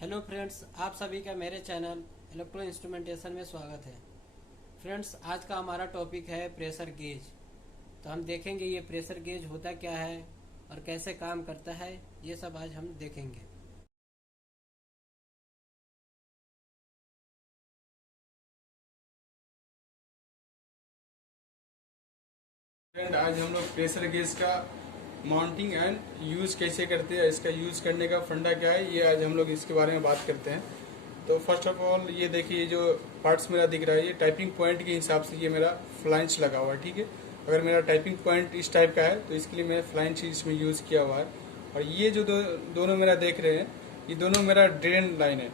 Hello friends, आप सभी का मेरे चैनल इलेक्ट्रो इंस्ट्रूमेंटेशन में स्वागत है। फ्रेंड्स, आज का हमारा टॉपिक है प्रेशर गेज। तो हम देखेंगे ये प्रेशर गेज होता क्या है और कैसे काम करता है, ये सब आज हम देखेंगे। फ्रेंड, आज हम लोग प्रेशर गेज का माउंटिंग एंड यूज़ कैसे करते हैं, इसका यूज़ करने का फंडा क्या है, ये आज हम लोग इसके बारे में बात करते हैं। तो फर्स्ट ऑफ ऑल ये देखिए, जो पार्ट्स मेरा दिख रहा है ये टाइपिंग पॉइंट के हिसाब से ये मेरा फ्लाइंच लगा हुआ है। ठीक है, अगर मेरा टाइपिंग पॉइंट इस टाइप का है तो इसके लिए मैं फ्लाइंच इसमें यूज़ किया हुआ है। और ये जो दोनों मेरा देख रहे हैं, ये दोनों मेरा ड्रेन लाइन है।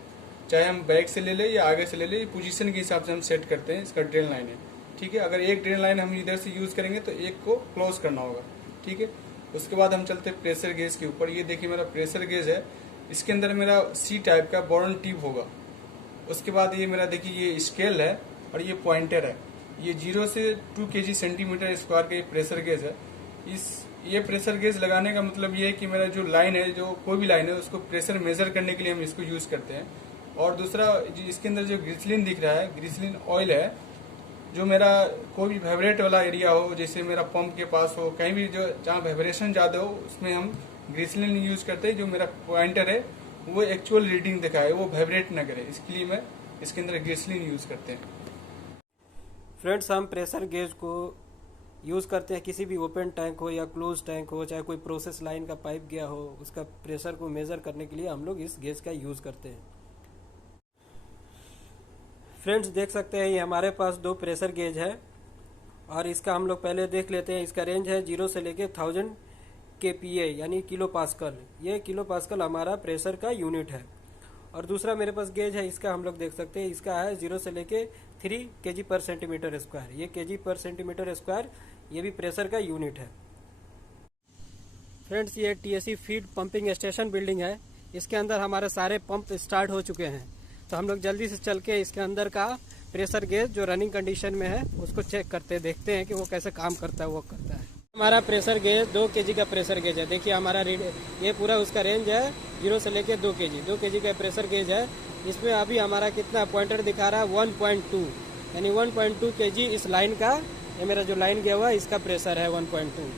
चाहे हम बैक से ले लें या आगे से ले लें, पोजीशन के हिसाब से हम सेट करते हैं, इसका ड्रेन लाइन है। ठीक है, अगर एक ड्रेन लाइन हम इधर से यूज़ करेंगे तो एक को क्लोज करना होगा। ठीक है, उसके बाद हम चलते हैं प्रेशर गेज के ऊपर। ये देखिए मेरा प्रेशर गेज है, इसके अंदर मेरा सी टाइप का बोरन ट्यूब होगा। उसके बाद ये मेरा देखिए ये स्केल है और ये पॉइंटर है। ये 0 से 2 kg सेंटीमीटर स्क्वायर का ये प्रेशर गेज है। ये प्रेशर गेज लगाने का मतलब ये है कि मेरा जो लाइन है, जो कोई भी लाइन है, उसको प्रेशर मेजर करने के लिए हम इसको यूज़ करते हैं। और दूसरा, इसके अंदर जो ग्लिसरीन दिख रहा है, ग्लिसरीन ऑयल है। जो मेरा कोई भी वाइब्रेट वाला एरिया हो, जैसे मेरा पंप के पास हो, कहीं भी जो जहाँ वाइब्रेशन ज़्यादा हो, उसमें हम ग्लिसरीन यूज़ करते हैं। जो मेरा पॉइंटर है वो एक्चुअल रीडिंग दिखाए, वो वाइब्रेट ना करे, इसके लिए मैं इसके अंदर ग्लिसरीन यूज़ करते हैं। फ्रेंड्स, हम प्रेशर गेज को यूज़ करते हैं किसी भी ओपन टैंक हो या क्लोज टैंक हो, चाहे कोई प्रोसेस लाइन का पाइप गया हो, उसका प्रेशर को मेज़र करने के लिए हम लोग इस गेज का यूज़ करते हैं। फ्रेंड्स, देख सकते हैं ये हमारे पास दो प्रेशर गेज है और इसका हम लोग पहले देख लेते हैं। इसका रेंज है 0 से लेके 1000 kPa यानी किलो पास्कल। ये किलो पास्कल हमारा प्रेशर का यूनिट है। और दूसरा मेरे पास गेज है, इसका हम लोग देख सकते हैं, इसका है 0 से लेके 3 kg पर सेंटीमीटर स्क्वायर। ये kg पर सेंटीमीटर स्क्वायर, ये भी प्रेशर का यूनिट है। फ्रेंड्स, ये TSC feed pumping station building है। इसके अंदर हमारे सारे पंप स्टार्ट हो चुके हैं। तो हम लोग जल्दी से चल के इसके अंदर का प्रेशर गेज जो रनिंग कंडीशन में है उसको चेक करते देखते हैं कि वो कैसे काम करता है। वो करता है हमारा प्रेशर गेज 2 kg का प्रेशर गेज है। देखिए हमारा ये पूरा उसका रेंज है 0 से लेके 2 kg का प्रेशर गेज है। इसमें अभी हमारा कितना पॉइंटर दिखा रहा है 1.2, यानी 1.2 kg इस लाइन का, ये मेरा जो लाइन गया हुआ है इसका प्रेशर है 1.2।